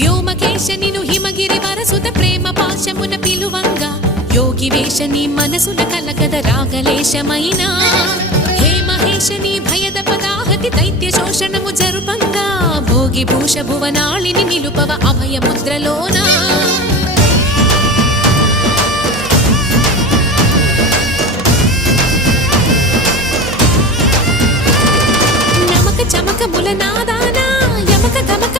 వ్యోమకేశ నిను హిమగిరి వరసుత ప్రేమ పాశమున పిలువంగా యోగి వేషని మనసున కలకద రాగలేశమైనా హే మహేశని భయద పదాహతి దైత్య శోషణము జరుపంగా భోగి భూష భువనాళిని నిలుపవ అభయ ముద్రలోనా నమక చమక ముల నాదానా యమక గమక